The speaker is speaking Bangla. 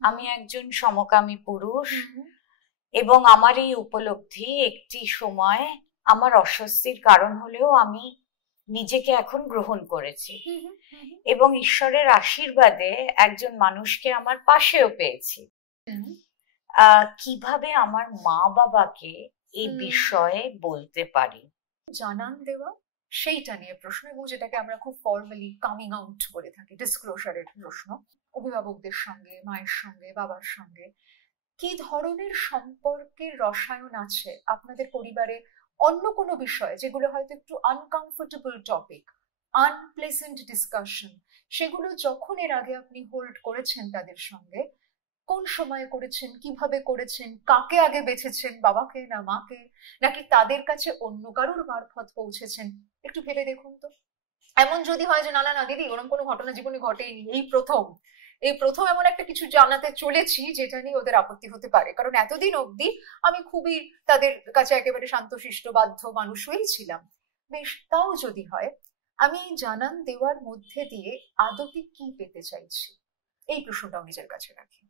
আমি একজন সমকামী পুরুষ এবং আমার এই উপলব্ধি একটি সময় আমার অস্বস্তির কারণ হলেও আমি নিজেকে এখন গ্রহণ করেছি এবং ঈশ্বরের আশীর্বাদে একজন মানুষকে আমার পাশেও পেয়েছি। কিভাবে আমার মা বাবাকে এই বিষয়ে বলতে পারি জানান দেওয়া, সেইটা নিয়ে প্রশ্ন, এবং যেটাকে আমরা খুব ফর্মালি কামিং আউট বলে থাকি, ডিসক্লোজারের প্রশ্ন। অভিভাবকদের সঙ্গে, মায়ের সঙ্গে, বাবার সঙ্গে কি ধরনের সম্পর্কের রসায়ন আছে আপনাদের পরিবারে অন্য কোনো বিষয়ে যেগুলো হয়তো একটু আনকমফোর্টেবল টপিক, আনপ্লেজেন্ট ডিসকাশন, সেগুলো যখন এর আগে আপনি হোল্ড করেছেন তাদের সঙ্গে, কোন সময়ে করেছেন, কিভাবে করেছেন, কাকে আগে বেছেছেন, বাবাকে না মাকে, নাকি তাদের কাছে অন্য কারোর মারফত পৌঁছেছেন, একটু ভেবে দেখুন তো। এমন যদি হয় যে না না দিদি ওরকম কোনো ঘটনা জীবনে ঘটেনি, এই প্রথম এমন একটা কিছু জানাতে চলেছি যেটা নিয়ে ওদের আপত্তি হতে পারে, কারণ এতদিন অবধি আমি খুবই তাদের কাছে একেবারে শান্তশিষ্ট বাধ্য মানুষ হয়েই ছিলাম। বেশ, তাও যদি হয়, আমি জানান দেওয়ার মধ্যে দিয়ে আদতে কি পেতে চাইছি, এই প্রশ্নটাও নিজের কাছে রাখি।